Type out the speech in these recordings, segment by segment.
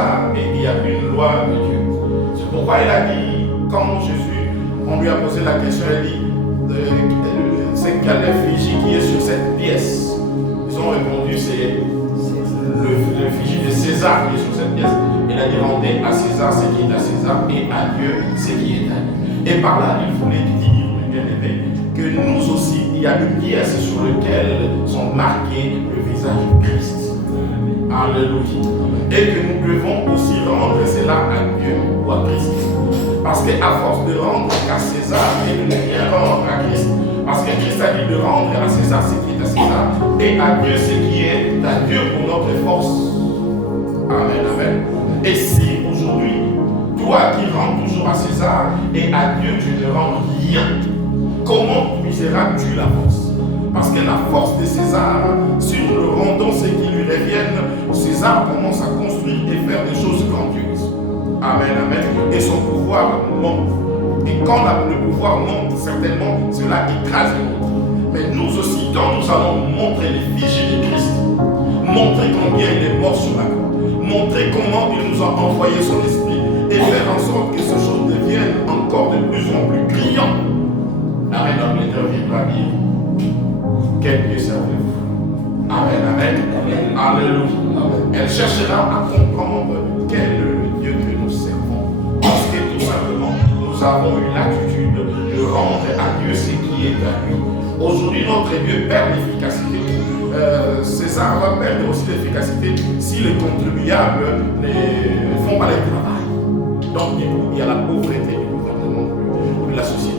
César et il y a une loi de Dieu. C'est pourquoi il a dit, quand Jésus, on lui a posé la question, il a dit, c'est quelle effigie qui est sur cette pièce? Ils ont répondu, c'est l'effigie de César qui est sur cette pièce. Il a dit, rendez à César ce qui est à César et à Dieu ce qui est à Dieu. Et par là, il voulait dire, bien aimé, que nous aussi, il y a une pièce sur laquelle sont marqués le visage de Christ. Alléluia. Et que nous devons aussi rendre cela à Dieu ou à Christ. Parce qu'à force de rendre à César et de ne rien rendre à Christ, parce que Christ a dit de rendre à César ce qui est à César et à Dieu ce qui est à Dieu pour notre force. Amen, amen. Et si aujourd'hui, toi qui rends toujours à César et à Dieu tu ne rends rien, comment puiseras-tu la force? Parce que la force de César, si nous le rendons ce qui lui reviennent, César commence à construire et faire des choses grandioses. Amen, amen. Et son pouvoir monte. Et quand le pouvoir monte, certainement, cela écrase les autres. Mais nous aussi, quand nous allons montrer l'effigie de Christ, montrer combien il est mort sur la croix, montrer comment il nous a envoyé son esprit et faire en sorte que ces choses deviennent encore de plus en plus criantes. Amen, l'Angleterre viendra dire, quel Dieu servez-vous? Amen, amen. Alléluia. Elle cherchera à comprendre quel est le Dieu que nous servons. Parce que tout simplement, nous avons eu l'attitude de rendre à Dieu ce qui est à lui. Aujourd'hui, notre Dieu perd l'efficacité. César va perdre aussi l'efficacité si les contribuables ne font pas le travail. Donc, il y a la pauvreté du gouvernement, de la société.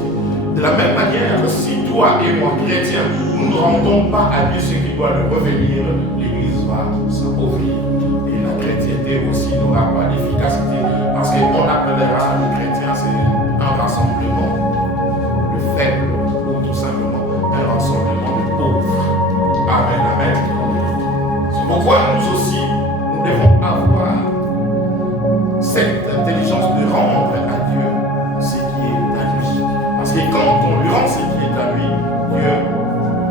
De la même manière, si toi et moi, chrétiens, nous ne rendons pas à Dieu ce qui doit lui revenir, l'Église va s'appauvrir. Et la chrétienté aussi n'aura pas d'efficacité. Parce qu'on appellera le chrétien, c'est un rassemblement de faibles, ou tout simplement un rassemblement de pauvres. Amen, amen. C'est pourquoi nous aussi, nous devons avoir cette intelligence de rendre à Dieu ce qui est à lui. Parce que quand on lui rend ce qui est à lui, Dieu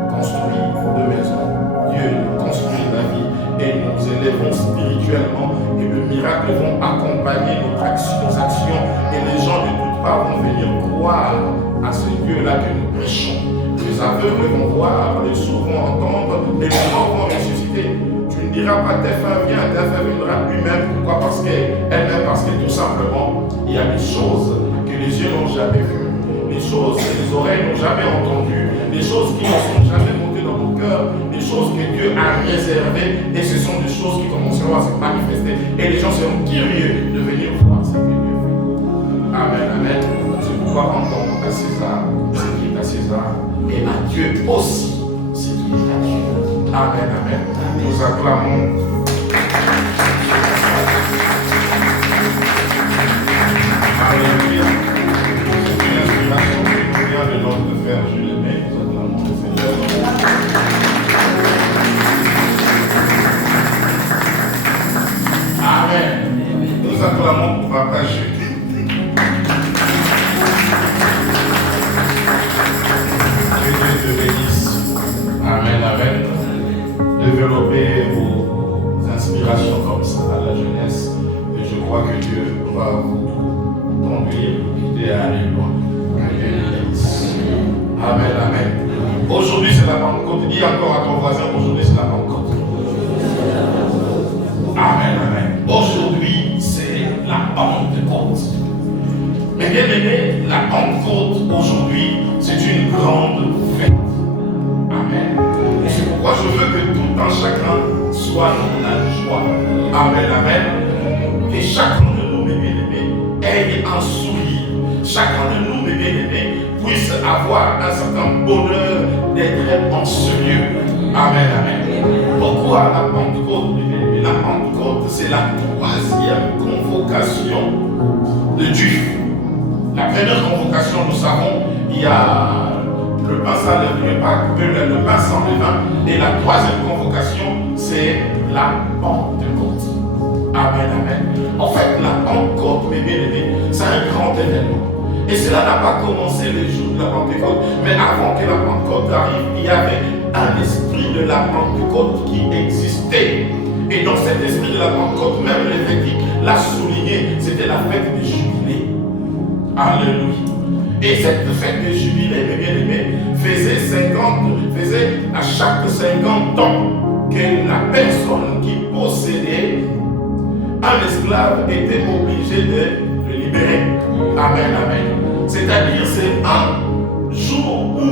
construit de maisons, Dieu construit la vie et nous élèvons spirituellement et le miracle vont accompagner nos actions et les gens de toutes parts vont venir croire à ce Dieu-là que nous prêchons. Les aveugles vont voir, les sourds vont entendre, les morts vont ressusciter. Tu ne diras pas tes fins viens, tes fins viendra lui-même. Pourquoi? Parce qu'elle-même, parce que tout simplement, il y a des choses que les yeux n'ont jamais vues. Les choses que les oreilles n'ont jamais entendues, les choses qui ne sont jamais montées dans nos cœurs, les choses que Dieu a réservées, et ce sont des choses qui commenceront à se manifester, et les gens seront curieux de venir voir ce que Dieu fait. Amen, amen. C'est pourquoi rendons à César ce qui est à César, et à Dieu aussi ce qui est à Dieu. Amen, amen. Nous acclamons. Alléluia. De notre frère Jules, nous acclamons le Seigneur. Amen. Nous acclamons Papa Jules. Que Dieu te bénisse. Amen, amen. Développez vos inspirations comme ça à la jeunesse. Et je crois que Dieu va vous conduire, vous guider à aller loin. Amen, amen. Aujourd'hui c'est la Pentecôte. Dis encore à ton voisin, aujourd'hui c'est la Pentecôte. Amen, amen. Aujourd'hui c'est la Pentecôte. Mais bien aimé, la Pentecôte aujourd'hui c'est une grande fête. Amen. Et c'est pourquoi je veux que tout un chacun soit dans la joie. Amen, amen. Et chacun de nous, mes bien-aimés, ait un sourire. Chacun de nous, mes bien-aimés, puisse avoir un certain bonheur d'être en ce lieu. Amen, amen. Pourquoi la Pentecôte? La Pentecôte, c'est la troisième convocation de Dieu. La première convocation, nous savons, il y a le pain sans le pain sans levain. Et la troisième convocation, c'est la Pentecôte. Amen, amen. En fait, la Pentecôte, mes bien-aimés, c'est un grand événement. Et cela n'a pas commencé les jours de la Pentecôte, mais avant que la Pentecôte arrive, il y avait un esprit de la Pentecôte qui existait. Et dans cet esprit de la Pentecôte, même l'a souligné, c'était la fête de jubilé. Alléluia. Et cette fête de jubilé, mes bien-aimés, faisait à chaque 50 ans que la personne qui possédait un esclave était obligée de le libérer. Amen, amen. C'est-à-dire, c'est un jour où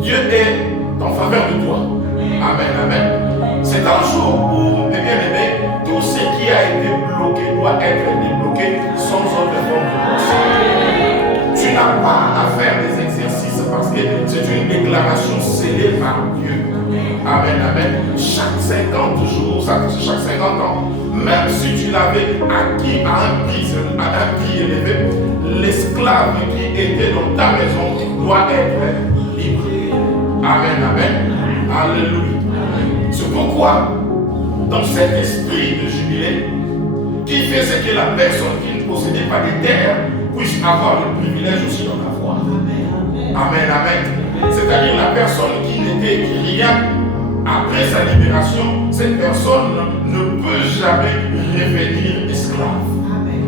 Dieu est en faveur de toi. Amen, amen. C'est un jour où, mes bien-aimés, tout ce qui a été bloqué doit être débloqué sans autre forme de procès. Tu n'as pas à faire des exercices parce que c'est une déclaration scellée par Dieu. Amen, amen. Chaque 50 jours, chaque 50 ans, même si tu l'avais acquis à un prix élevé, l'esclave qui était dans ta maison doit être libre. Amen, amen. Alléluia. C'est pourquoi, dans cet esprit de jubilé, qui faisait que la personne qui ne possédait pas de terre puisse avoir le privilège aussi d'en avoir. Amen, amen. C'est-à-dire la personne qui n'était rien après sa libération, cette personne ne peut jamais revenir esclave.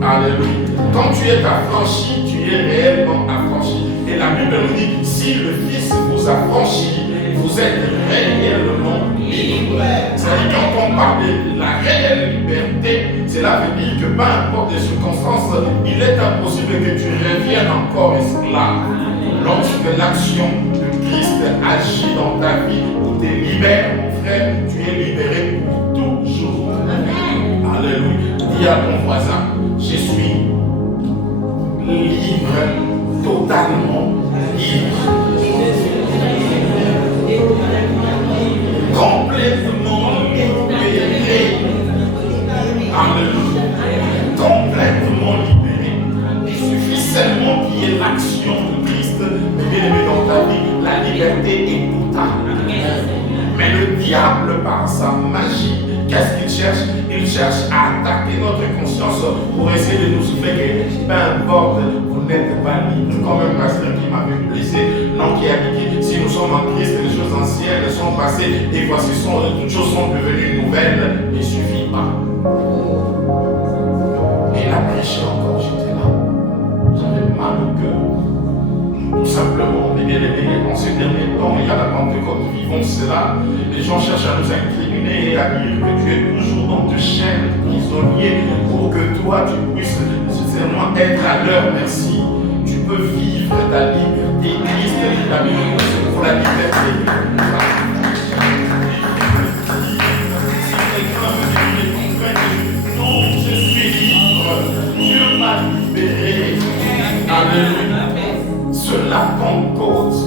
Alléluia. Quand tu es affranchi, tu es réellement affranchi. Et la Bible nous dit, si le Fils vous affranchit, vous êtes réellement libre. C'est-à-dire quand on parle de la réelle liberté, cela veut dire que peu importe les circonstances, il est impossible que tu reviennes encore esclave. Lorsque l'action de Christ agit dans ta vie ou te libère, mon frère, tu es libéré pour toujours. Alléluia. Dis à ton voisin, je suis libre, totalement libre. Complètement libéré. Alléluia. Complètement libéré. Il suffit seulement qu'il y ait l'action de Christ bien-aimé dans ta vie. La liberté est totale. Mais le diable, par sa magie, qu'est-ce qu'il cherche? Il cherche à attaquer notre conscience pour essayer de nous souffler que peu importe, vous n'êtes pas libre. Comme un pasteur qui m'avait blessé, non, qui a dit que si nous sommes en Christ, les choses anciennes sont passées et voici toutes choses sont devenues nouvelles. Il ne suffit pas. Et il a prêché encore, j'étais là. J'avais mal au cœur. Tout simplement, mes bien-aimés, en ces derniers temps, il y a la Pentecôte, vivons cela. Les gens cherchent à nous incriminer et à dire que tu es toujours dans tes chaînes, prisonnier, pour que toi, tu puisses seulement être à leur merci. Tu peux vivre ta liberté. Christ est la Bible pour la liberté. Si quelqu'un veut dire et comprenne, non, je suis libre. Dieu m'a libéré. Alléluia. La Pentecôte,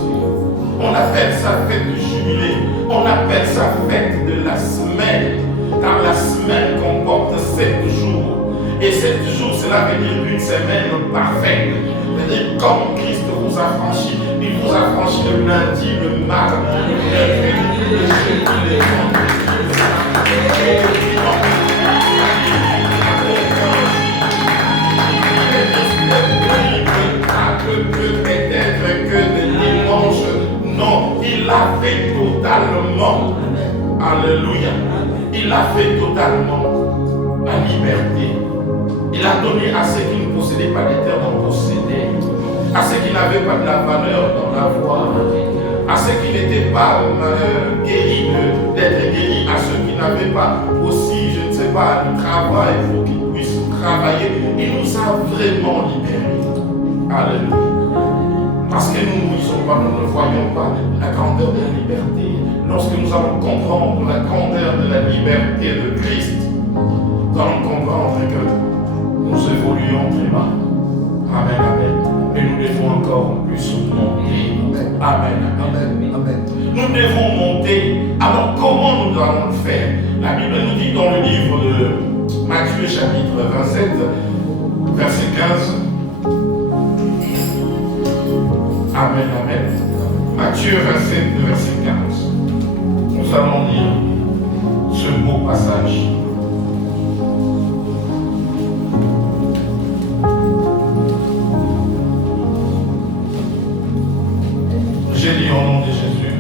on appelle ça fête de jubilé, on appelle ça fête de la semaine, car la semaine comporte 7 jours, et 7 jours, cela veut dire une semaine parfaite. C'est-à-dire, comme Christ vous a franchi, il vous a franchi le lundi, le mardi, le mercredi, le jeudi, le vendredi. Que de dimanche, non, il l'a fait totalement. Alléluia. Il l'a fait totalement. La liberté. Il a donné à ceux qui ne possédaient pas de terre d'en posséder, à ceux qui n'avaient pas de la valeur d'en avoir, à ceux qui n'étaient pas guéris d'être guéris, à ceux qui n'avaient pas aussi, je ne sais pas, du travail pour qu'ils puissent travailler. Il nous a vraiment libérés. Alléluia. Parce que nous ne voyons pas la grandeur de la liberté. Lorsque nous allons comprendre la grandeur de la liberté de Christ, nous allons comprendre que nous évoluons très bas. Amen, amen. Et nous devons encore plus monter. Amen, amen, amen. Nous devons monter. Alors comment nous allons le faire? La Bible nous dit dans le livre de Matthieu chapitre 27, verset 15. Amen, amen. Matthieu 27, verset 15. Nous allons lire ce beau passage. J'ai lu au nom de Jésus.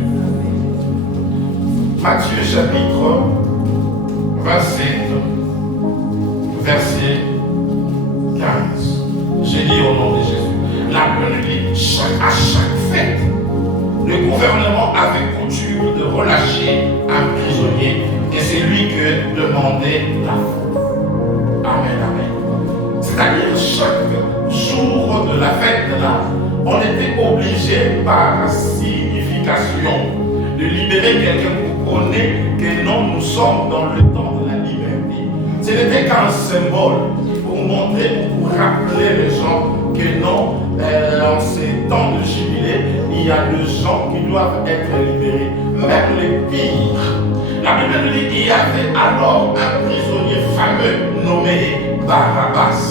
Matthieu chapitre 27, verset 15. J'ai dit au nom de Jésus. La Bible dit, à chaque fête, le gouvernement avait coutume de relâcher un prisonnier et c'est lui que demandait la foule. Amen, amen. C'est-à-dire chaque jour de la fête là, on était obligé par signification de libérer quelqu'un pour qu'on ait que non, nous sommes dans le temps de la liberté. Ce n'était qu'un symbole pour montrer, pour rappeler les gens que non, en ces temps de jubilé, il y a des gens qui doivent être libérés, même les pires. La Bible dit qu'il y avait alors un prisonnier fameux nommé Barabbas.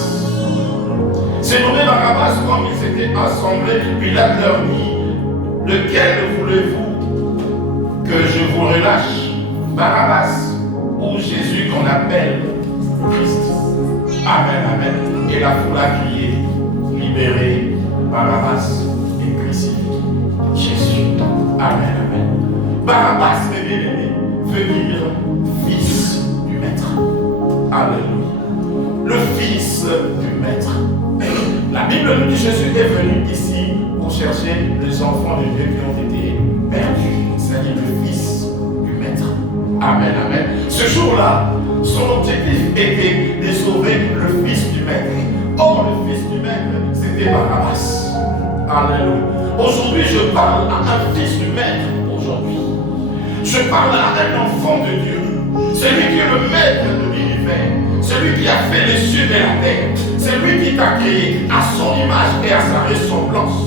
C'est nommé Barabbas comme ils étaient assemblés, Pilate leur dit, lequel voulez-vous que je vous relâche, Barabbas ou Jésus qu'on appelle Christ? Amen, amen. Et la foule a crié, libérez Barabbas et crucifiez Jésus. Amen, amen. Barabbas, mes bien-aimés, veut dire fils du maître. Alléluia. Le fils du maître. La Bible nous dit Jésus est venu ici pour chercher les enfants de Dieu qui ont été perdus, c'est-à-dire le fils du maître. Amen, amen. Ce jour-là, son objectif était de sauver le fils du maître. Or, le fils du maître, c'était Barabbas. Alléluia. Aujourd'hui, je parle à un fils du maître. Aujourd'hui, je parle à un enfant de Dieu. Celui qui est le maître de l'univers. Celui qui a fait les cieux et la terre. C'est lui qui t'a créé à son image et à sa ressemblance.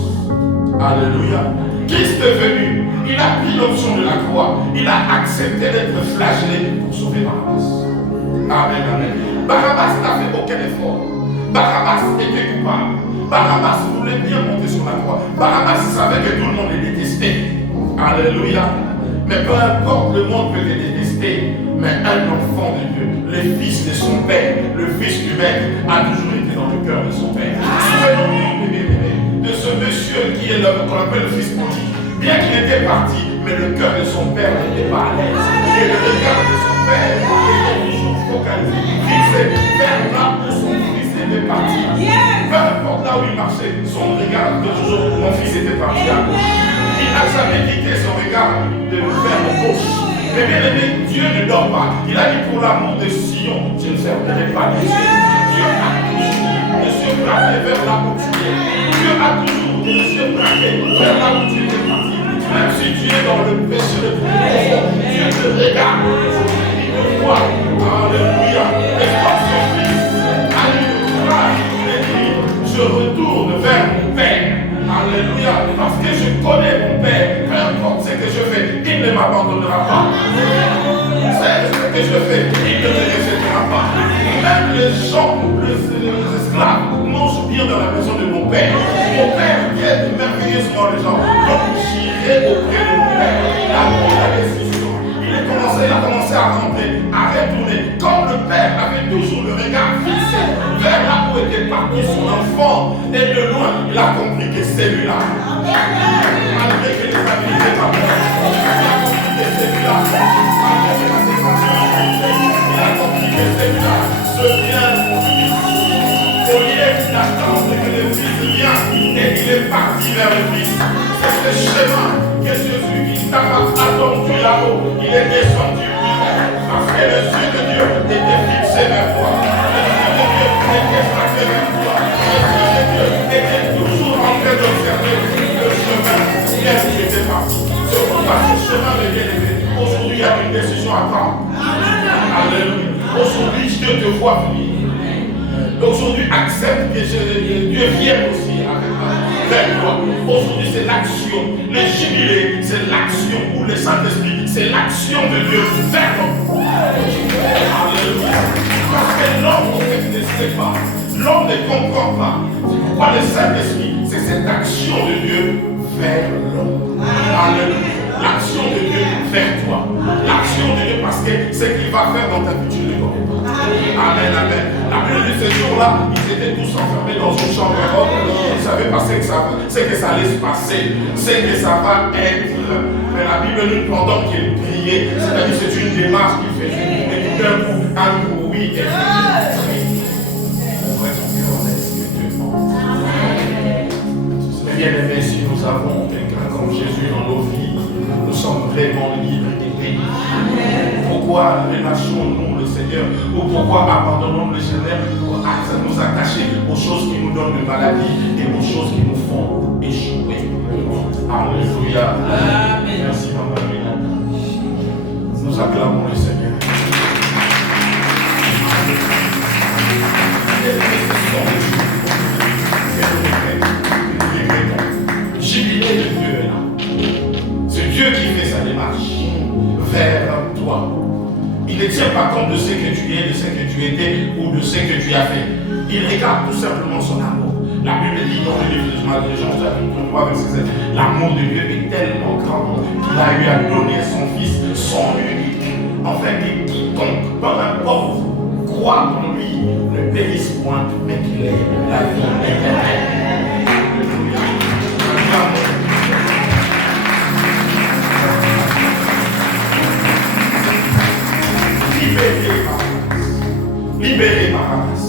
Alléluia. Christ est venu. Il a pris l'option de la croix. Il a accepté d'être flagellé pour sauver Barabbas. Amen, amen. Barabbas n'a fait aucun effort. Barabbas était coupable. Barabbas voulait bien monter sur la croix. Barabbas savait que tout le monde le détestait. Alléluia. Mais peu importe, le monde peut le détester. Mais un enfant de Dieu, le fils de son père, le fils du maître, a toujours été dans le cœur de son père. Souvenons-nous de ce monsieur qui est l'homme qu'on appelle le fils prodigue. Bien qu'il était parti, mais le cœur de son père n'était pas à l'aise. Et le regard de son père était toujours focalisé, fixé vers là où son fils était parti. Peu importe là où il marchait, son regard était toujours où mon fils était parti à gauche. Il n'a jamais quitté son regard de vers gauche. Mais bien aimé, Dieu ne dort pas. Il a dit pour l'amour de Sion, je ne fermerai pas les yeux. Dieu a toujours les yeux braqués vers là où tu es. Dieu a toujours les yeux braqués vers là où tu es parti. Même si tu es dans le péché le plus profond, Dieu te regarde. Il te voit. Alléluia. Et quand ce fils a eu le courage, il a dit, je retourne vers mon Père. Alléluia. Parce que je connais mon Père. Peu importe ce que je fais, il ne m'abandonnera pas. C'est ce que je fais, il ne me rejettera pas. Même les gens, les esclaves, mangent bien dans la maison de mon Père. Mon Père aide merveilleusement les gens. Donc j'irai auprès de mon Père. Il a pris la décision. Il a commencé à rentrer, à retourner. Comme le Père avait toujours le regard fixé vers là où était parti son enfant. Et de loin, il a compris que c'est lui-là. Malgré que les amis n'étaient pas bons, il a compris que c'est lui-là. Malgré que la séparation a été, il a compris que c'est lui-là. Ce bien mon fils. Au lieu d'attendre que le fils vienne et qu'il est parti vers le fils. C'est ce chemin que Jésus, qui t'a attendu là-haut, il est descendu parce que les yeux de Dieu étaient fixés vers toi. Les yeux de Dieu étaient frappés vers toi. Les yeux de Dieu étaient toujours en train d'observer le chemin vers où tu étais parti. C'est pourquoi ce chemin est bien élevé. Aujourd'hui, il y a une décision à prendre. Alléluia. Aujourd'hui, Dieu te voit venir. Aujourd'hui, accepte que Dieu vienne aussi vers toi. Aujourd'hui, c'est l'action. Le jubilé, c'est l'action. Ou le Saint-Esprit, c'est l'action de Dieu vers toi. Alléluia. Parce que l'homme, en fait, ne sait pas. L'homme ne comprend pas. C'est pourquoi le Saint-Esprit, c'est cette action de Dieu vers l'homme. Alléluia. L'action de Dieu vers toi. L'action de Dieu, parce que ce qu'il va faire dans ta vie, tu ne le connais pas. Amen, amen. La Bible de ces jours-là, ils étaient tous enfermés dans une chambre haute. Ils ne savaient pas ce que ça allait se passer, ce que ça va être. Mais la Bible nous, pendant qu'il priait, c'est-à-dire c'est une démarche qu'il faisait. Et tout d'un coup, un bruit est venu. Ou pourquoi abandonnons le Seigneur pour nous attacher aux choses qui nous donnent de maladie et aux choses qui nous font échouer. Alléluia. Merci, Maman. Nous acclamons le Seigneur. Jubilé de Dieu est là. C'est Dieu qui fait sa démarche vers toi. Il ne tient pas compte de ce que tu es, de ce que tu étais ou de ce que tu as fait. Il regarde tout simplement son amour. La Bible dit dans le livre de Jean, chapitre 3, verset 7, l'amour de Dieu est tellement grand qu'il a eu à donner son Fils, son unique, afin que quiconque, peu importe, croit en lui, ne périsse point, mais qu'il ait la vie éternelle. Libéré Barabbas.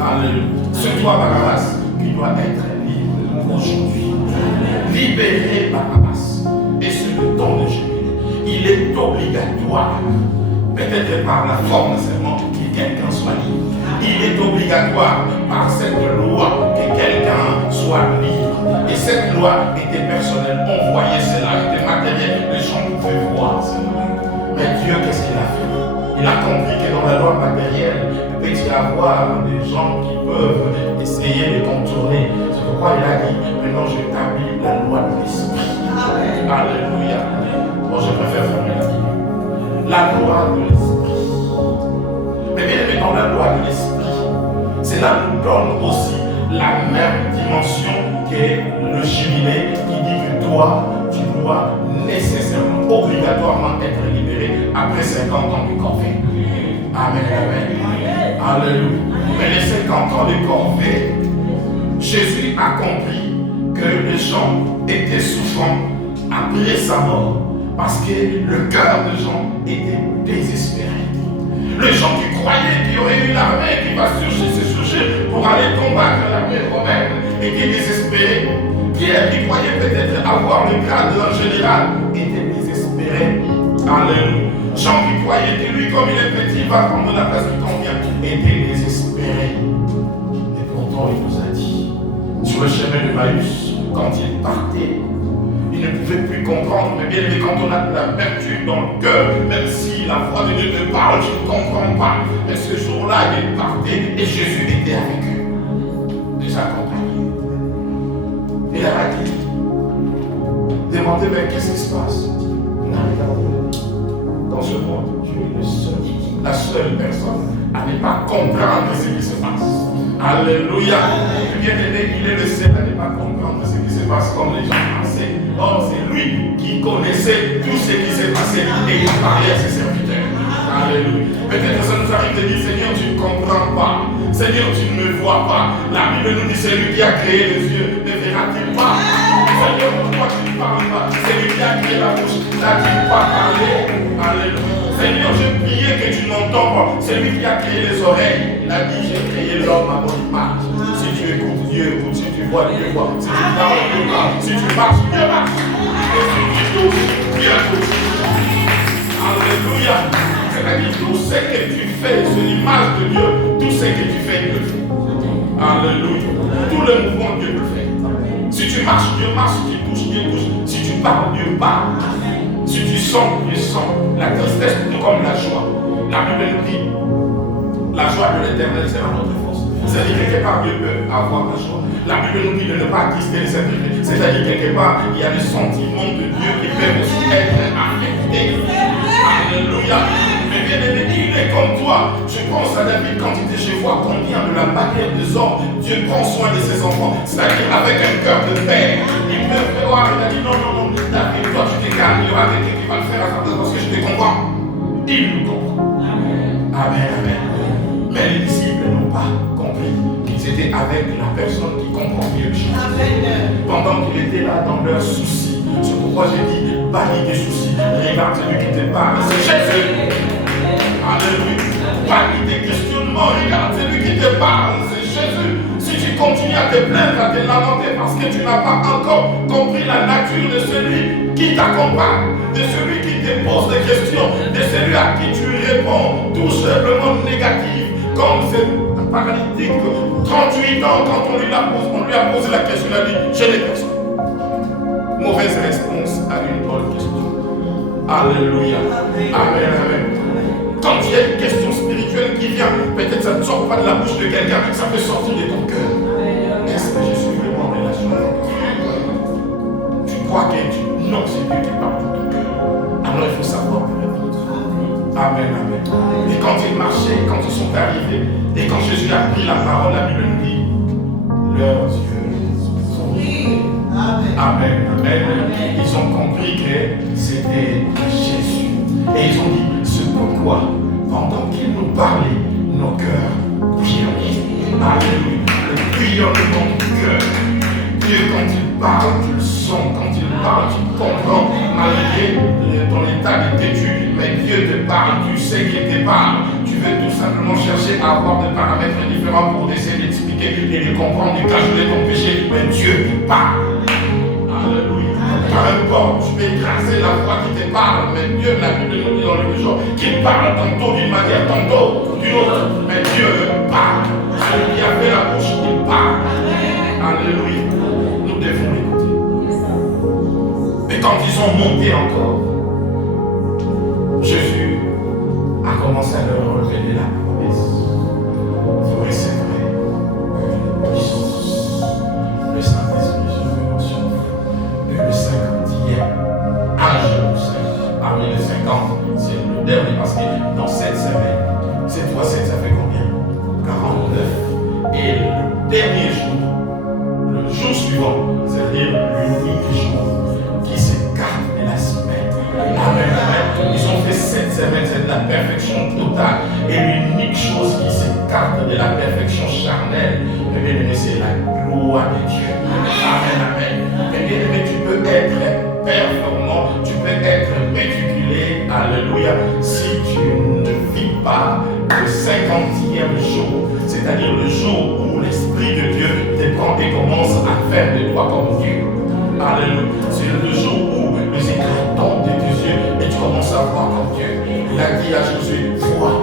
Alléluia. C'est toi Barabbas qui doit être libre aujourd'hui. Libéré Barabbas. Et c'est le temps de jubilé. Il est obligatoire, peut-être par la forme seulement, que quelqu'un soit libre. Il est obligatoire par cette loi que quelqu'un soit libre. Et cette loi était personnelle. On voyait cela, était matériel. Les gens pouvaient voir cela. Mais Dieu, qu'est-ce qu'il a fait? Il a compris que dans la loi matérielle, il peut y avoir des gens qui peuvent essayer de contourner. C'est pourquoi il a dit, maintenant j'établis la loi de l'esprit. Alléluia. Bon, je préfère fermer la Bible. La loi de l'esprit. Mais bien aimé, dans la loi de l'esprit, cela nous donne aussi la même dimension que le jubilé qui dit que toi, tu dois nécessairement, obligatoirement être libéré après 50 ans de corvée. Amen, amen. Alléluia. Mais les 50 ans de corvée, Jésus a compris que les gens étaient souffrants après sa mort parce que le cœur des gens était désespéré. Les gens qui croyaient qu'il y aurait une armée qui va surgir pour aller combattre l'armée romaine étaient désespérés. Pierre qui croyait peut-être avoir le grade d'un général était désespéré. Alléluia. Jean qui croyait que lui, comme il est petit, va prendre la place qui convient, était désespéré. Et pourtant, il nous a dit, sur le chemin de Maïs, quand il partait, il ne pouvait plus comprendre. Mais bien aimé, quand on a de la vertu dans le cœur, même si la voix de Dieu te parle, tu ne comprends pas. Mais ce jour-là, il partait et Jésus était avec eux, les accompagnés. Il a dit, demandez, mais qu'est-ce qui se passe? Dans ce monde, tu es le seul, la seule personne à ne pas comprendre ce qui se passe. Alléluia. Bien aimé, il est le seul à ne pas comprendre ce qui se passe comme les gens pensaient. Or, c'est lui qui connaissait tout ce qui s'est passé et il parlait à ses serviteurs. Alléluia. Peut-être que ça nous arrive de dire, Seigneur, tu ne comprends pas. Seigneur, tu ne me vois pas. La Bible nous dit, c'est lui qui a créé les yeux. Ne verra-t-il pas? Seigneur, pourquoi tu ne parles pas? C'est lui qui a créé la bouche. N'a-t-il pas parlé? Alléluia. Seigneur, j'ai prié que tu n'entends pas. C'est lui qui a créé les oreilles. Il a dit, j'ai créé l'homme à mon image. Si tu écoutes, Dieu écoute. Si tu vois, Dieu voit. Si tu parles, Dieu parle. Si tu marches, Dieu marche. Et si tu touches, Dieu touche. Alléluia. C'est-à-dire tout ce que tu fais, c'est l'image de Dieu. Tout ce que tu fais, Dieu le fait. Alléluia. Tout le mouvement, Dieu le fait. Si tu marches, Dieu marche. Si tu touches, Dieu touche. Si tu parles, Dieu parle. Si tu sens, Dieu sent. La tristesse, tout comme la joie. La Bible nous dit, la joie de l'éternel sera notre force. C'est-à-dire quelque part, Dieu peut avoir la joie. La Bible nous dit de ne pas attrister les sacrifiés. C'est-à-dire quelque part, il y a des sentiments de Dieu qui peuvent aussi être affectés. Alléluia. Mais bien aimé, il est comme toi. Je pense à David quand il était chez moi, combien de la manière des hommes, Dieu prend soin de ses enfants. C'est-à-dire avec un cœur de père. Il peut voir, il a dit non, David, toi tu t'es calme, il y aura quelqu'un qui va le faire à sa place parce que je te comprends. Il nous comprend. Amen, amen. Mais les disciples n'ont pas compris qu'ils étaient avec la personne qui comprend mieux les choses. Pendant qu'ils étaient là dans leurs soucis. C'est pourquoi j'ai dit, bannis tes soucis. Regarde celui qui te parle, c'est Jésus. Alléluia. Bannis tes questionnements, regarde celui qui te parle, c'est Jésus. Si tu continues à te plaindre, à te lamenter parce que tu n'as pas encore compris la nature de celui qui t'accompagne, de celui qui te pose des questions, de celui à qui tu réponds tout simplement négatif, comme cette paralytique, 38 ans, quand on lui a posé la question, il a dit, je n'ai personne. Mauvaise réponse à une bonne question. Alléluia. Amen, amen. Quand il y a une question spirituelle qui vient, peut-être ça ne sort pas de la bouche de quelqu'un, ça peut sortir de ton cœur. Est-ce que je suis vraiment en relation avec Dieu? Tu crois que Dieu? Non, c'est Dieu qui parle dans ton cœur. Alors il faut savoir répondre. Amen, amen. Et quand ils marchaient, quand ils sont arrivés, et quand Jésus a pris la parole, la Bible nous dit, leurs yeux sont ouverts. Amen, amen. Ils ont compris que c'était Jésus. Et ils ont dit, c'est pourquoi, pendant qu'il nous parlait, nos cœurs bouillonnaient. Alléluia. Le bouillonnement du cœur. Dieu, quand il parle, tu le sens. Quand il parle, tu comprends. Malgré ton état de têtu, mais Dieu te parle, tu sais qu'il te parle. Tu veux tout simplement chercher à avoir des paramètres différents pour essayer d'expliquer et de comprendre, de cajoler ton péché, mais Dieu te parle. Alléluia. Peu importe, tu peux écraser la voix qui te parle, mais Dieu, la Bible nous dit dans le jour, qu'il parle tantôt d'une manière, tantôt d'une autre, mais Dieu parle. Celui qui a fait la bouche, il parle. Alléluia. Nous devons l'écouter. Et quand ils sont montés encore, Jésus a commencé à leur révéler la promesse. Vous recevrez une puissance. Le Saint-Esprit sera sur vous. Et le 50e âge, parmi les 50, c'est le dernier, parce que dans cette semaine, cette fois 7, ça fait combien? 49. Et le dernier jour, le jour suivant, c'est-à-dire l'unique jour qui s'écarte de la semaine. Amen, amen. Ils ont fait cette semaine, c'est de la perfection totale. Et l'unique chose qui s'écarte de la perfection charnelle, c'est la gloire de Dieu. Amen, amen. Et bien aimé, tu peux être performant, tu peux être réticulé, alléluia, si tu ne vis pas le 50e jour, c'est-à-dire le jour où l'Esprit de Dieu te prend et commence à faire de toi comme Dieu. Alléluia. C'est le jour où les éclats tombent de tes yeux et tu commences à voir comme Dieu. Il a dit à Jésus, vois.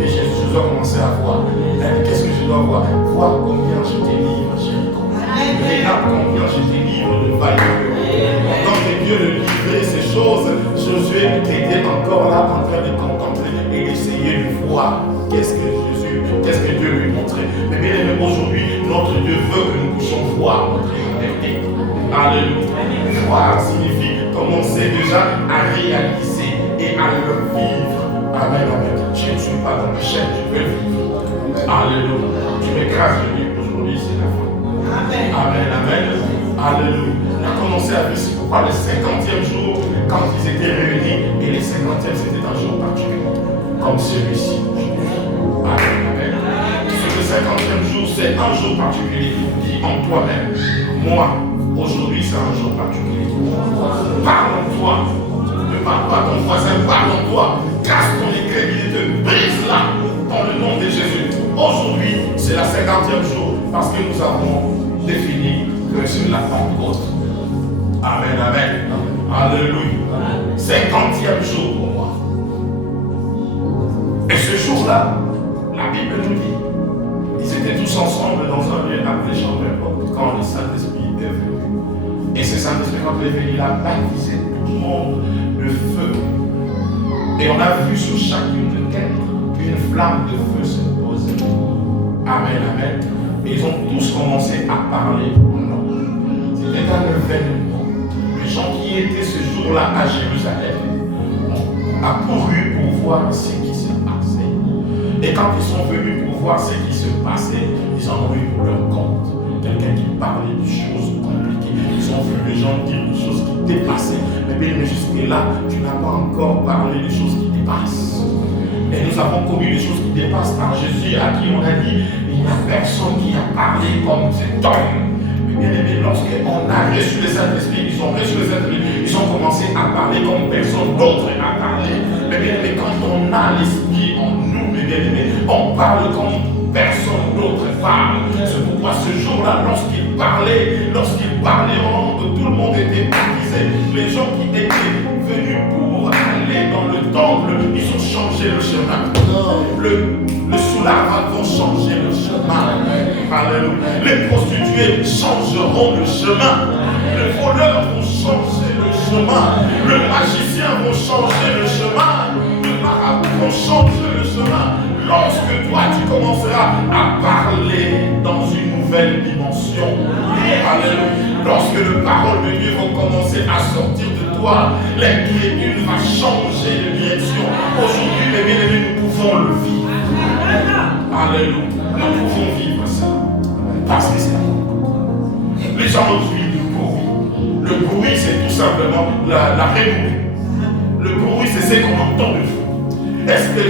Et Jésus a commencé à voir. Il a dit, qu'est-ce que je dois voir? Voir combien je délivre, Jéricho. Regarde combien je délivre de vaillants. Pendant que Dieu le livrait ces choses, Josué était encore là en train de contempler et d'essayer de voir qu'est-ce que Dieu lui montrait. Mais bien aimé, aujourd'hui, notre Dieu veut que nous puissions voir notre éternité. Alléluia. Voir signifie commencer déjà à réaliser et à le vivre. Amen, amen. Je ne suis pas dans la chaîne, je veux vivre. Alléluia. Tu m'écrases, je dis aujourd'hui, c'est la fin. Amen, amen. Alléluia. On a commencé à vivre, c'est pourquoi le 50e jour, quand ils étaient réunis, et les 50e, c'était un jour particulier, comme celui-ci. Amen, amen. Le 50e jour, c'est un jour particulier. Dis en toi-même, moi, aujourd'hui, c'est un jour particulier. Parle en toi. Ne parle pas ton voisin, parle en toi. Casse ton incrédulité, brise-la dans le nom de Jésus. Aujourd'hui, c'est la 50e jour parce que nous avons défini que c'est la Pentecôte. Amen, amen. Alléluia. 50e jour pour moi. Et ce jour-là, la Bible nous dit, ils étaient tous ensemble dans un lieu appelé chambre de porte quand le Saint-Esprit est venu. Et ce Saint-Esprit, quand il est venu, il a baptisé tout le monde de feu. Et on a vu sur chacune de tête une flamme de feu se poser. Amen, amen. Et ils ont tous commencé à parler en langue. C'était un événement. Les gens qui étaient ce jour-là à Jérusalem ont accouru pour voir ce qui se passait. Et quand ils sont venus pour voir ce qui se passait, ils en ont eu pour leur compte. Quelqu'un qui parlait de choses compliquées. Ils ont vu les gens dire des choses qui dépassaient. Mais jusque-là, tu n'as pas encore parlé des choses qui dépassent. Et nous avons connu des choses qui dépassent par Jésus, à qui on a dit, il n'y a personne qui a parlé comme cet homme. Mais bien aimé, lorsqu'on a reçu le Saint-Esprit, ils ont reçu le Saint-Esprit, ils ont commencé à parler comme personne d'autre n'a parlé. Mais bien aimé, quand on a l'Esprit en nous, mais bien aimé, on parle comme personne d'autre parle. C'est pourquoi ce jour-là, lorsqu'il parlait en langue, tout le monde était baptisé disait, les gens qui étaient venus pour aller dans le temple, ils ont changé le chemin. Le soulard vont changer le chemin. Alléluia. Les prostituées changeront le chemin. Les voleurs vont changer le chemin. Le magicien vont changer le chemin. Le marabout vont changer le chemin. Lorsque toi tu commenceras à parler dans une nouvelle dimension. Alléluia. Lorsque les paroles de Dieu vont commencer à sortir de toi, l'inquiétude va changer de direction. Aujourd'hui, mes bien-aimés, nous pouvons le vivre. Alléluia. Nous pouvons vivre ça. Parce que c'est les gens ont suivi du bruit. Le bruit, c'est tout simplement la renommée. Le bruit, c'est ce qu'on entend de vous. Est-ce que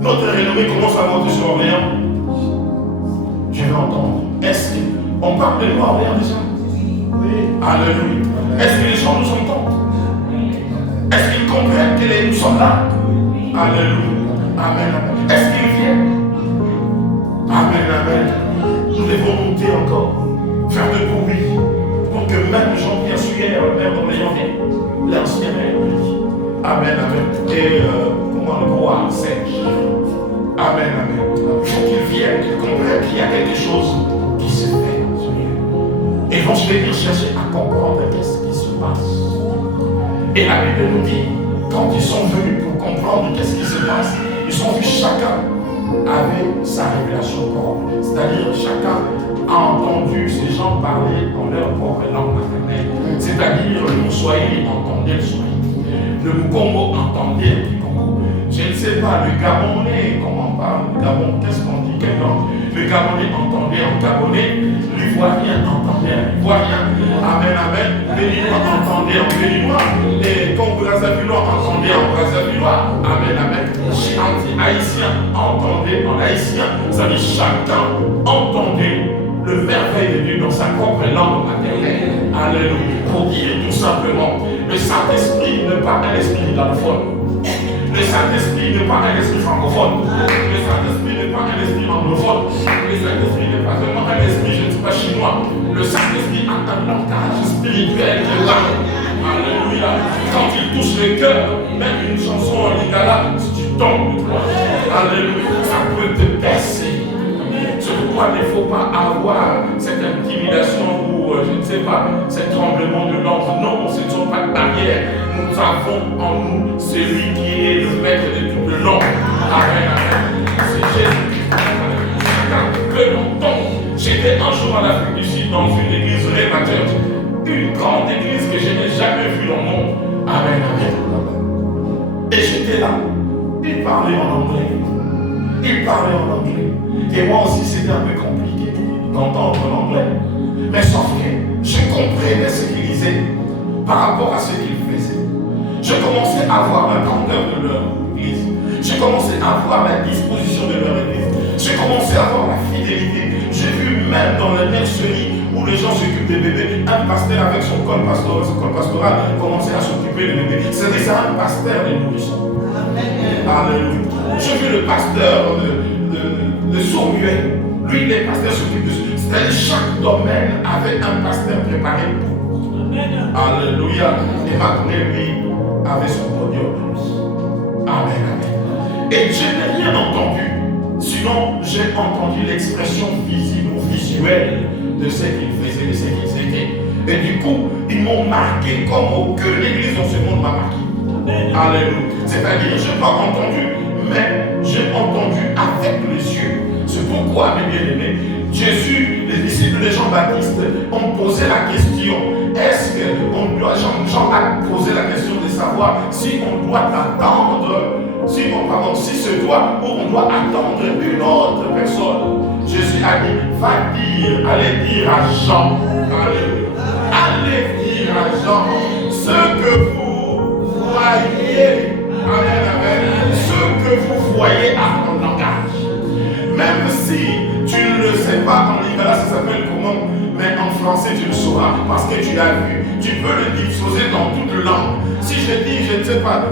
notre renommée commence à monter sur Orléans? Je vais entendre. Est-ce qu'on parle de nous à Orléans déjà? Oui. Alléluia. Est-ce que les gens nous entendent? Est-ce qu'ils comprennent que nous sommes là? Alléluia. Amen. Est-ce qu'ils viennent? Amen, amen. Nous devons monter encore, faire de bruit, pour que même Jean-Pierre Suyer, le maire d'Orléans, l'ancien maire, amen, amen. Et comment le roi Serge. Amen, amen. Il faut qu'ils viennent, qu'ils comprennent qu'il y a quelque chose qui se fait. Et vont se venir chercher à comprendre qu'est-ce qui se passe. Et la Bible nous dit, quand ils sont venus pour comprendre qu'est-ce qui se passe, ils ont vu chacun avait sa révélation propre. C'est-à-dire chacun a entendu ces gens parler dans leur propre langue maternelle. C'est-à-dire le Swahili entendait le Swahili. Le Mukongo entendait le Mukongo. Je ne sais pas, le Gabonais, comment on parle? Le Gabon, qu'est-ce qu'on dit? Quelle langue? Le Gabonais entendait en Gabonais. L'Ivoirien entendait en Ivoirien. Amen, amen. Béninois entendait en Béninois. Les Congo-Brazzavillois entendaient en Brazzavillois. Amen, amen. Anti-Haïtien entendait en haïtien. Ça dit chacun entendait le merveille de Dieu dans sa propre langue maternelle. Alléluia. Pour dire tout simplement, le Saint-Esprit n'est pas un esprit anglophone. Le Saint-Esprit n'est pas un esprit francophone. Le Saint-Esprit n'est pas un esprit anglophone. Le Saint-Esprit n'est pas seulement un esprit, je ne sais pas, chinois. Le Saint-Esprit a un langage spirituel qui est là. Alléluia. Quand il touche le cœur, même une chanson en lingala, si tu tombes de toi, alléluia, ça peut te percer. C'est pourquoi il ne faut pas avoir cette intimidation ou, je ne sais pas, ce tremblement de l'ordre. Non, ce ne sont pas de barrières. Nous avons en nous celui qui est le maître de toute l'ordre. Amen, amen. C'est Jésus. Chacun peut l'entendre. J'étais un jour en Afrique du Sud dans une église Rema Church, une grande église que je n'ai jamais vue dans le monde. Amen, amen. Et j'étais là. Il parlait en anglais. Il parlait en anglais. Et moi aussi, c'était un peu compliqué d'entendre l'anglais. Mais sauf que je comprenais ce qu'il disait par rapport à ce qu'il faisait. Je commençais à voir la grandeur de leur église. Je commençais à voir la disposition de leur église. Je commençais à voir la fidélité. J'ai vu même dans la nurserie où les gens s'occupent des bébés, un pasteur avec son col pastoral commençait à s'occuper des bébés. C'était ça, un pasteur des nourrissons. Alléluia. J'ai vu le pasteur de sourd-muet. Lui, les pasteurs s'occupent de ça. C'est-à-dire chaque domaine avait un pasteur préparé pour. Alléluia. Et maintenant, lui avait son podium. Amen, amen. Et je n'ai rien entendu. Sinon, j'ai entendu l'expression visible ou visuelle de ce qu'ils faisaient, de ce qu'ils étaient. Et du coup, ils m'ont marqué comme aucune église dans ce monde m'a marqué. Alléluia. C'est-à-dire, je n'ai pas entendu, mais j'ai entendu avec les yeux. C'est pourquoi, mes bien-aimés, Jésus, les disciples de Jean-Baptiste ont posé la question. Est-ce qu'on doit, Jean a posé la question de savoir si on doit attendre, si c'est toi ou on doit attendre une autre personne. Jésus a dit, va dire, allez dire à Jean, allez dire à Jean, ce que vous voyez, amen, amen, ce que vous voyez à ton langage. Même si tu ne le sais pas en lingala, ça s'appelle comment? Mais en français, tu le sauras parce que tu l'as vu. Tu peux le diffuser dans toute langue. Si je dis, je ne sais pas,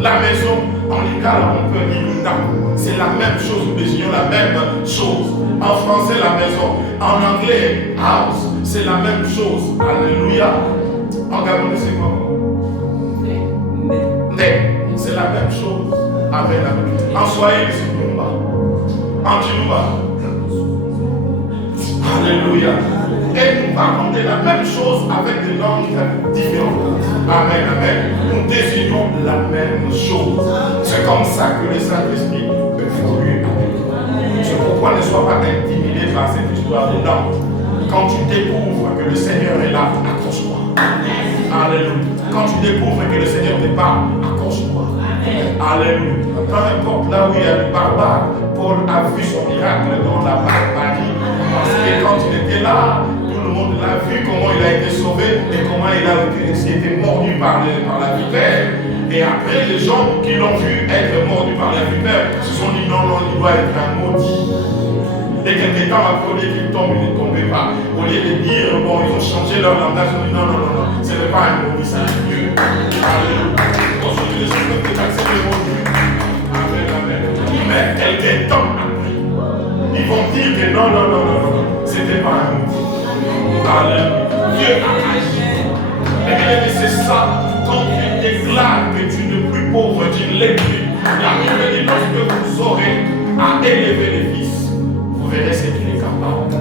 la maison, en lingala, on peut dire une dame. C'est la même chose, nous désignons la même chose. En français, la maison. En anglais, house, c'est la même chose. Alléluia. En gabonais, c'est quoi? C'est la même chose. Amen, amen. En Swahili, c'est Numba. En Chiluba. Alléluia. Et nous parlons de la même chose avec des langues différentes. Amen, amen. Nous désirons la même chose. C'est comme ça que le Saint-Esprit peut fluer avec nous. C'est pourquoi ne sois pas intimidé par cette histoire de langue. Quand tu découvres que le Seigneur est là, accroche-toi. Alléluia. Quand tu découvres que le Seigneur te parle, accroche-toi. Alléluia. Peu importe là où il y a le barbare, Paul a vu son miracle dans la barbarie. Parce que quand il était là, tout le monde l'a vu comment il a été sauvé et comment il a été mordu par la vipère. Et après, les gens qui l'ont vu être mordu par la vipère se sont dit non, non, il doit être un maudit. Et quelque temps après, au lieu qu'il tombe, il ne tombait pas. Au lieu de dire, bon, ils ont changé leur langage, ils ont dit non, non, non, non, ce n'est pas un maudit, c'est un Dieu. Alléluia. Aujourd'hui, les gens peuvent accepter le mot Dieu. Amen, amen. Mais quelque temps après, ils vont dire que non, non, non, non, non, c'était pas un maudit. Alléluia. Dieu a agi. Et bien, c'est ça, quand tu déclares que tu n'es plus pauvre, tu ne l'es plus. La Bible dit lorsque vous aurez à élever les fils, vous verrez ce qu'il est capable.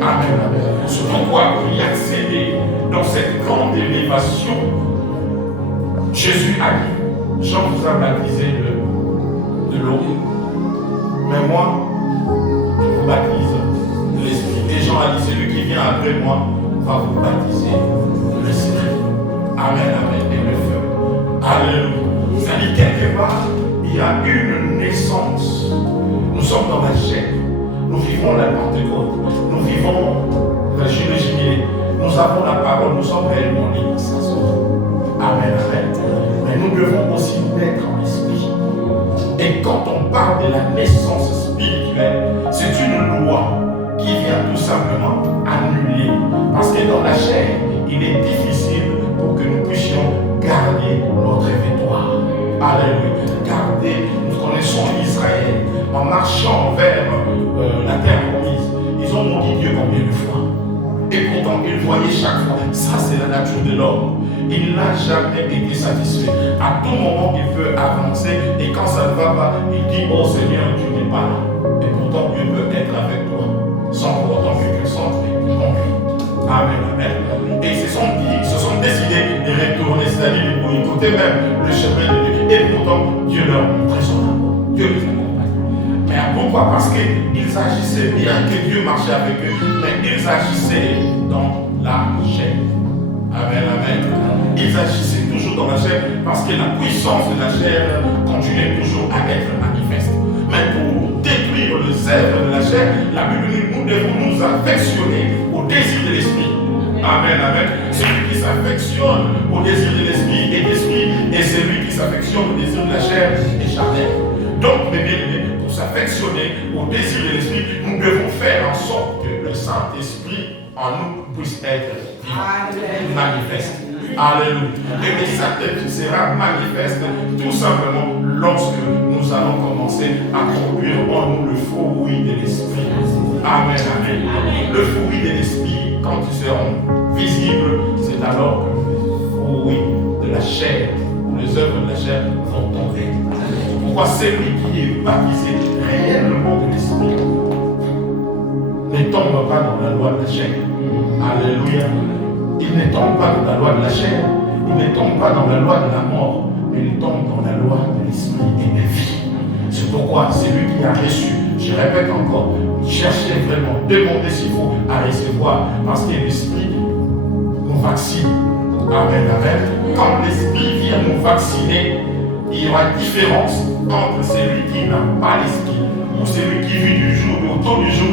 Amen, amen. C'est pourquoi pour y accéder dans cette grande élévation, Jésus a dit, Jean vous a baptisé de l'eau, mais moi, je vous baptise de l'Esprit. Et Jean a dit, celui qui vient après moi va vous baptiser de l'Esprit. Amen, amen. Et le feu. Alléluia. C'est-à-dire, quelque part, il y a une naissance. Nous sommes dans la chair. Nous vivons la Pentecôte. Nous vivons la Juillet. Nous avons la parole. Nous sommes réellement libres. Amen, amen. Mais nous devons aussi naître en esprit. Et quand on parle de la naissance spirituelle, c'est une loi qui vient tout simplement annuler. Parce que dans la chair, il est difficile pour que nous puissions garder notre réfectoire. Alléluia. Garder, nous connaissons Israël. En marchant vers la terre promise, ils ont maudit Dieu combien de fois? Et pourtant, ils voyaient chaque fois. Ça, c'est la nature de l'homme. Il n'a jamais été satisfait. À tout moment, il peut avancer. Et quand ça ne va pas, il dit, oh Seigneur, tu n'es pas là. Et pourtant, Dieu peut être avec toi. Sans pour autant que tu sentes ton vie. Amen, amen. Et ils se sont décidés de retourner, c'est-à-dire de écouter même le chemin de Dieu. Et pourtant, Dieu leur montrait son amour. Dieu les accompagne. Mais pourquoi? Parce qu'ils agissaient bien, que Dieu marchait avec eux, mais ils agissaient dans la chair. Amen, amen. Ils agissaient toujours dans la chair parce que la puissance de la chair continuait toujours à être manifeste. Mais pour détruire le zèbre de la chair, la Bible dit nous devons nous affectionner au désir de l'esprit. Amen, amen. Celui qui s'affectionne au désir de l'esprit est d'esprit, et celui qui s'affectionne au désir de la chair est charnel. Donc, mes bien-aimés, pour s'affectionner au désir de l'esprit, nous devons faire en sorte que le Saint-Esprit en nous puisse être manifeste. Alléluia. Et le Saint-Esprit sera manifeste tout simplement lorsque nous allons commencer à produire en nous le fruit de l'esprit. Amen, amen. Le fruit de l'esprit, quand ils seront visibles, c'est alors que le fruit de la chair ou les œuvres de la chair vont tomber. Pourquoi celui qui est baptisé réellement de l'esprit ne tombe pas dans la loi de la chair. Alléluia. Il ne tombe pas dans la loi de la chair, il ne tombe pas dans la loi de la mort, mais il tombe dans la loi de l'esprit et de vie. C'est pourquoi celui qui a reçu, je répète encore, cherchez vraiment, demandez s'il faut à recevoir, parce que l'esprit nous vaccine. Amen, amen. Quand l'esprit vient nous vacciner, il y aura une différence entre celui qui n'a pas l'esprit, ou celui qui vit du jour, autour du jour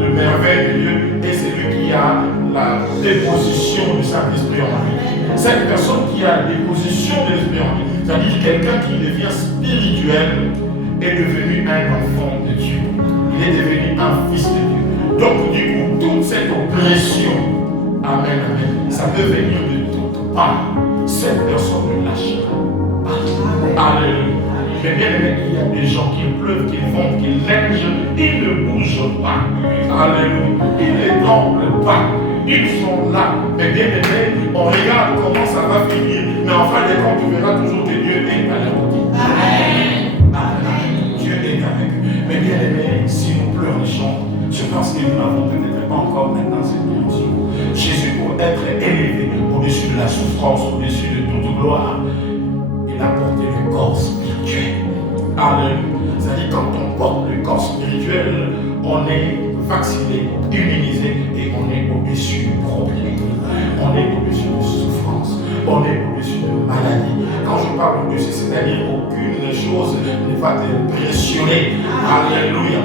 de merveille de Dieu, et celui qui a la déposition du Saint-Esprit en lui. Cette personne qui a la déposition de l'Esprit en lui, c'est-à-dire quelqu'un qui devient spirituel, est devenu un enfant de Dieu. Il est devenu un fils de Dieu. Donc, du coup, toute cette oppression, amen, amen, ça peut venir de toutes parts. Cette personne ne lâchera pas. Alléluia. Mais bien aimé, il y a des gens qui pleuvent, qui vont, qui neigent, ils ne bougent pas. Alléluia. Ils ne tremblent pas. ils sont là. Mais bien aimé, on regarde comment ça va finir. Mais en fin de compte, tu verras toujours que Dieu est à leur côté. Amen. Dieu est avec eux. Mais bien aimé, si nous pleurnichons, je pense que nous n'avons peut-être pas encore maintenant cette dimension. Jésus, pour être élevé au-dessus de la souffrance, au-dessus de toute gloire, il a porté le corps spirituel. Alléluia. C'est-à-dire, quand on porte le corps spirituel, on est vacciné, immunisé et on est au-dessus du problème. On est au-dessus de souffrance. On est au-dessus de maladie. Quand je parle au-dessus, c'est-à-dire aucune chose ne va t'impressionner. Alléluia.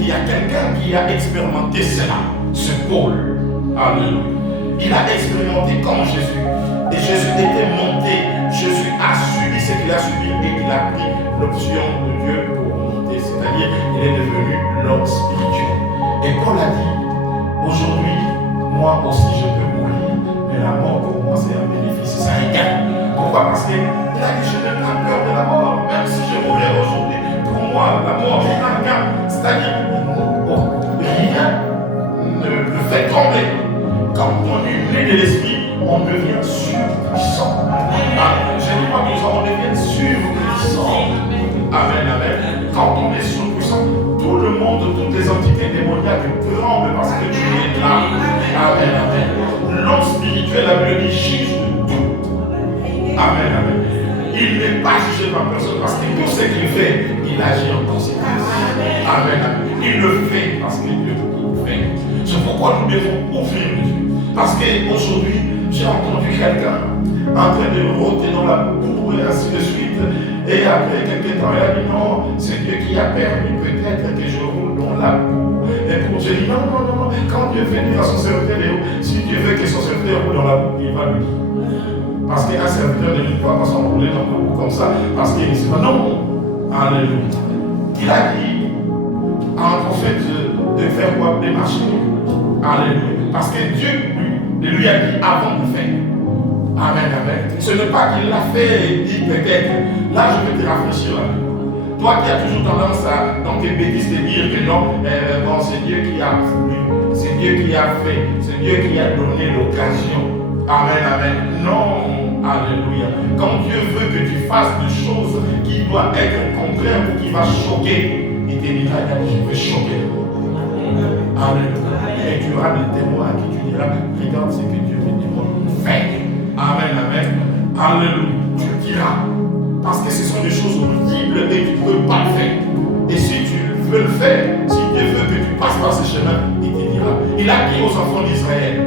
Il y a quelqu'un qui a expérimenté cela, ce Paul. Alléluia. Il a expérimenté comme Jésus. Et Jésus était monté. Jésus a subi ce qu'il a subi et il a pris l'option de Dieu pour monter. C'est-à-dire, il est devenu l'homme spirituel. Et Paul a dit, aujourd'hui, moi aussi je peux mourir, mais la mort pour moi c'est un bénéfice, c'est un gain. Pourquoi? Parce qu'il a dit, je n'ai pas peur de la mort, même si je mourrais aujourd'hui. Pour moi, la mort est un gain. C'est-à-dire, rien ne le fait trembler. Quand on est né de l'esprit, on devient surpuissant. Je dis pas que on devient surpuissant. Amen, amen. Quand on est surpuissant, tout le monde, toutes les entités démoniaques tremblent parce que tu es là. Amen, amen. L'homme spirituel, la Bible dit, juge de tout. Amen, amen. Il n'est pas jugé par personne parce que tout ce qu'il fait, il agit en conséquence. Amen, amen. Il le fait parce que Dieu le fait. C'est pourquoi nous devons ouvrir les yeux. Parce qu'aujourd'hui, j'ai entendu quelqu'un en train de rôter dans la boue et ainsi de suite. Et après quelques temps, il a dit non, c'est Dieu qui a permis peut-être que je roule dans la boue. Et pour Dieu dit non, non, non, quand Dieu fait dire à son serviteur, si Dieu veut que son serviteur roule dans la boue, il va lui dire. Parce qu'un serviteur ne doit pas s'enrouler dans la boue comme ça, parce qu'il ne sait pas non. Alléluia. Il a dit à un prophète de faire quoi? De marcher. Alléluia. Parce que Dieu lui a dit avant de faire. Amen, amen. Ce n'est pas qu'il l'a fait et dit peut-être. Là, je vais te rafraîchir là. Toi qui as toujours tendance à, dans tes bêtises, de dire que non, bon, c'est Dieu qui a voulu, c'est Dieu qui a fait, c'est Dieu qui a donné l'occasion. Amen, amen. Non, alléluia. Quand Dieu veut que tu fasses des choses qui doivent être contraires ou qui va choquer, il te dira, je vais choquer. Alléluia. Et tu auras des témoins à qui tu diras, regarde ce que Dieu me demande de faire. Amen, amen. Alléluia. Tu le diras. Parce que ce sont des choses audibles et tu ne peux pas le faire. Et si tu veux le faire, si Dieu veut que tu passes par ce chemin, il te dira. Il a dit aux enfants d'Israël,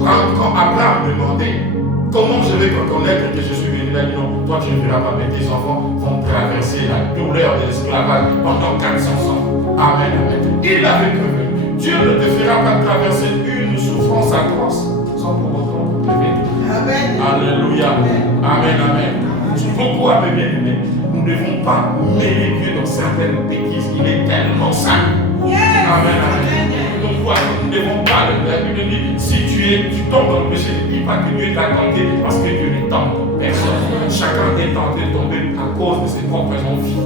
quand Abraham demandait, comment je vais reconnaître que je suis venu là, non, toi tu ne verras pas, mais tes enfants vont traverser la douleur de l'esclavage pendant 400 ans. Amen, amen. Il avait prévu. Dieu ne te fera pas traverser une souffrance atroce sans pour autant te lever. Amen. Alléluia. Amen, amen. C'est pourquoi, mes bien-aimés, nous ne devons pas mêler Dieu dans certaines bêtises. Il est tellement saint. Amen, amen. Donc voilà, nous ne devons pas. La Bible dit, si tu tombes dans le péché, ne dis pas que Dieu t'a tenté, parce que Dieu ne tente personne. Chacun est tenté de tomber à cause de ses propres envies.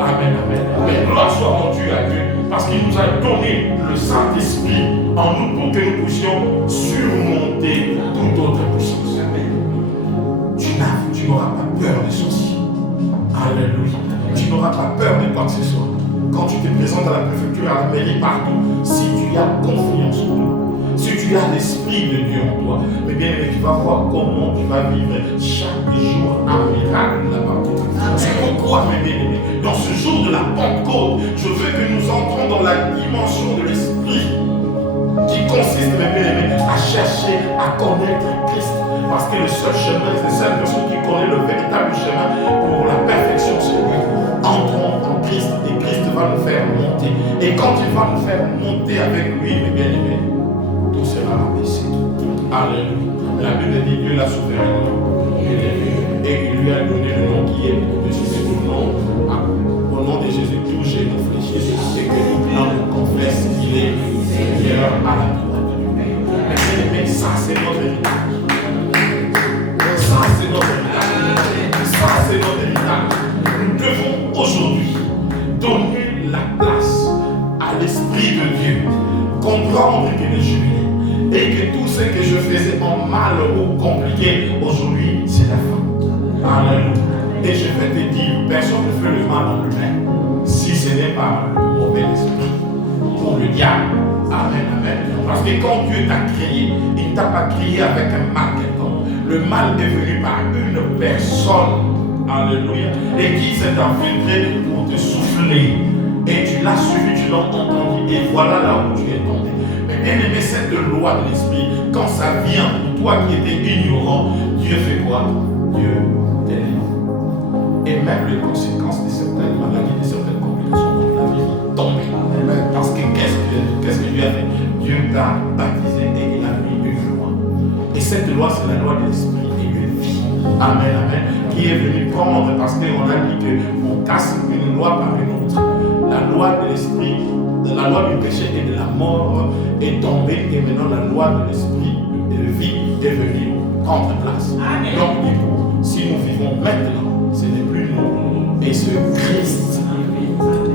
Amen, amen. Mais gloire soit rendue à Dieu, parce qu'il nous a donné le Saint-Esprit en nous pour que nous puissions surmonter toute autre puissance. Tu n'auras pas peur des sorciers. Alléluia. Tu n'auras pas peur de quoi que ce soit. Quand tu te présentes à la préfecture, à la mairie, partout, si tu as confiance en toi, si tu as l'Esprit de Dieu en toi, mais bien tu vas voir comment tu vas vivre chaque jour un miracle de la part de Dieu. C'est pourquoi, mes bien-aimés, dans ce jour de la Pentecôte, je veux que nous entrons dans la dimension de l'Esprit qui consiste, mes bien-aimés, à chercher à connaître Christ. Parce que le seul chemin, c'est la seule personne qui connaît le véritable chemin pour la perfection, c'est lui. Entrons en Christ et Christ va nous faire monter. Et quand il va nous faire monter avec lui, mes bien-aimés, tout sera abaissé. Alléluia. La Bible dit Dieu l'a souverainement élevé et il lui a donné le nom qui est au-dessus de tout nom. Au nom de Jésus, tout genou fléchisse et que toute langue confesse qu'il est Seigneur à la droite du Père. Mais bien-aimés, ça c'est notre héritage. Ça c'est notre héritage. Ça c'est notre héritage. Nous devons aujourd'hui donner la place à l'Esprit de Dieu, comprendre qu'il est jubilé et que tout ce tellement mal ou compliqué, aujourd'hui, c'est la fin. Alléluia. Et je vais te dire, personne ne fait le mal en lui-même si ce n'est pas le mauvais esprit pour le diable. Amen, amen. Parce que quand Dieu t'a créé, il ne t'a pas créé avec un mal quelconque. Le mal est venu par une personne, alléluia, et qui s'est infiltré pour te souffler. Et tu l'as suivi, tu l'as entendu, et voilà là où tu es tombé. Mais bien aimé, cette loi de l'esprit, quand ça vient pour toi qui étais ignorant, Dieu fait quoi? Dieu t'élève. Et même les conséquences de certaines maladies, de certaines complications dans la vie tombent. Parce que qu'est-ce que Dieu a fait? Dieu t'a baptisé et il a mis une loi. Et cette loi, c'est la loi de l'esprit et de vie. Amen, amen. Qui est venue prendre, parce qu'on a dit qu'on casse une loi par une autre. La loi de l'esprit, la loi du péché et de la mort est tombée et maintenant la loi de l'esprit et de vie est venue prendre place. Amen. Donc du coup, si nous vivons maintenant, ce n'est plus nous, mais ce Christ.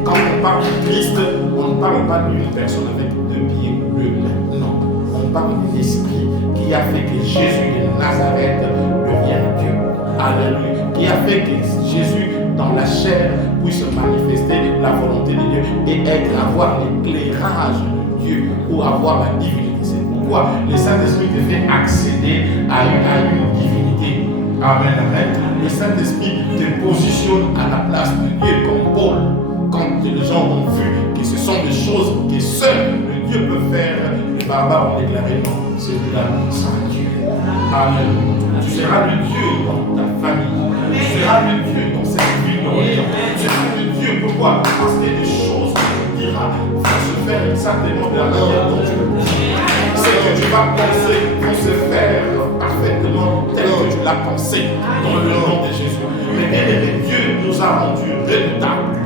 Quand on parle de Christ, on ne parle pas d'une personne avec deux pieds ou deux mains. Non. On parle de l'esprit qui a fait que Jésus de Nazareth devienne Dieu. Alléluia. Qui a fait que Jésus, dans la chair, puisse manifester la volonté de Dieu et avoir l'éclairage de Dieu ou avoir la divinité. C'est pourquoi le Saint-Esprit te fait accéder à une divinité. Amen, amen. Le Saint-Esprit te positionne à la place de Dieu comme Paul. Quand les gens ont vu que ce sont des choses que seul le Dieu peut faire, les barbares ont déclaré non, celui-là, c'est Dieu. Amen. Tu seras le Dieu dans ta famille. Tu seras le Dieu dans cette ville d'Orient. Tu seras le Dieu. Pourquoi? Parce que les choses que tu diras vont se faire exactement de la manière dont tu le dis. Ce que tu vas penser vont se faire parfaitement tel que tu l'as pensé dans le nom de Jésus. Mais bien aimé, Dieu nous a rendus redoutables.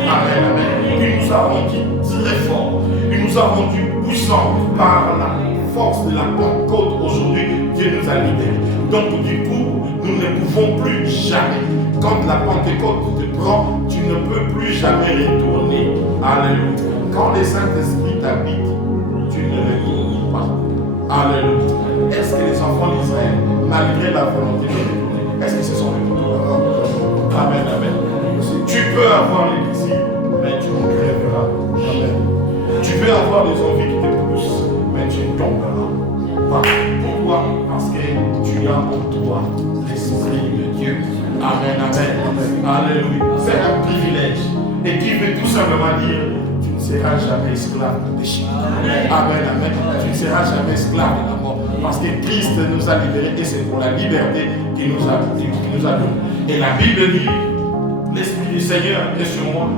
Amen, amen. Il nous a rendus très forts. Il nous a rendus puissants par la force de la Pentecôte. Aujourd'hui, Dieu nous a libérés. Donc, du coup, nous ne pouvons plus jamais. Quand la Pentecôte te prend, tu ne peux plus jamais retourner. Alléluia. Quand le Saint-Esprit t'habite, tu ne retournes pas. Alléluia. Est-ce que les enfants d'Israël, malgré la volonté de retourner, est-ce qu'ils se sont retournés? Amen, amen. Tu peux avoir les désirs, mais tu en crèveras. Amen. Tu peux avoir des envies qui te poussent, mais tu tomberas. Pourquoi? Parce que tu as en toi l'Esprit de Dieu. Amen, amen. Alléluia. C'est un privilège. Et qui veut tout simplement dire, tu ne seras jamais esclave de péché. Amen, amen. Tu ne seras jamais esclave de la mort. Parce que Christ nous a libérés et c'est pour la liberté qu'il nous a donné. Et la Bible dit, l'Esprit du Seigneur est sur moi,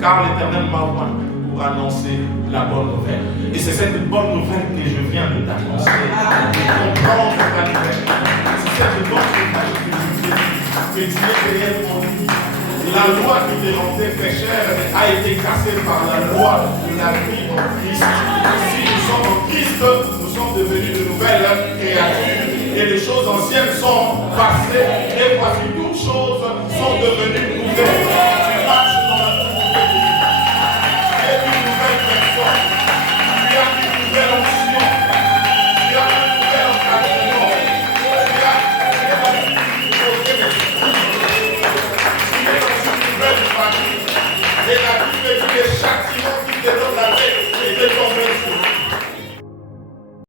car l'Éternel m'a oint pour annoncer la bonne nouvelle. Et c'est cette bonne nouvelle que je viens de t'annoncer. De comprendre ta liberté. C'est cette bonne nouvelle que je veux dire, que tu es réellement libre. La loi qui te rendait pécheur a été cassée par la loi de la vie en Christ. Si nous sommes en Christ, nous sommes devenus de nouvelles créatures. Et les choses anciennes sont passées. Et voici toutes choses sont devenues nouvelles. Tu marches dans la nouveauté de vie. Tu es une nouvelle personne. Tu as une nouvelle onction. Tu as un nouvel encadrement. Tu as une nouveauté de vie. Tu es dans une nouvelle famille. Et la Bible dit que chaque